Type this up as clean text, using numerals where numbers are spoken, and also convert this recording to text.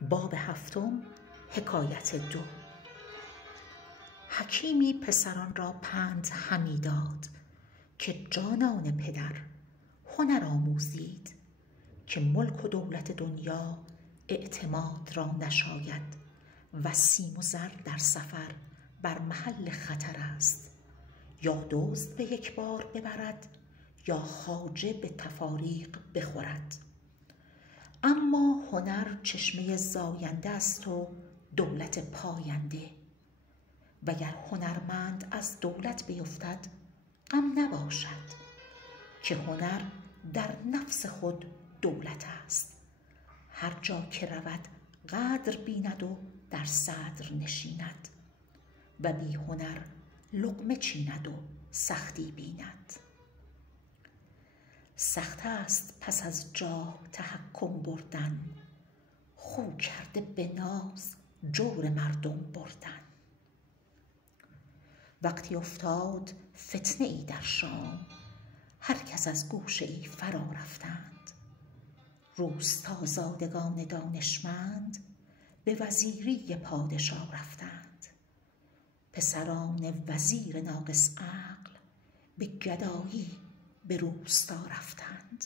باب هفتم، حکایت 2. حکیمی پسران را پند همی داد که جانان پدر هنر آموزید، که ملک و دولت دنیا اعتماد را نشاید و سیم و زر در سفر بر محل خطر است. یا دزد به یک بار ببرد یا خواجه به تفاریق بخورد. اما هنر چشمه زاینده است و دولت پاینده، وگر هنرمند از دولت بیفتد غم نباشد، که هنر در نفس خود دولت است. هر جا که رود قدر بیند و در صدر نشیند، و بی هنر لقمه چیند و سختی بیند. سخت است پس از جاه تحکم بردن، خو کرده به ناز جور مردم بردن. وقتی افتاد فتنه ای در شام، هر کس از گوشه ای فرا رفتند. روستازادگان دانشمند به وزیری پادشاه رفتند. پسران وزیر ناقص عقل به گدایی به روستا رفتند.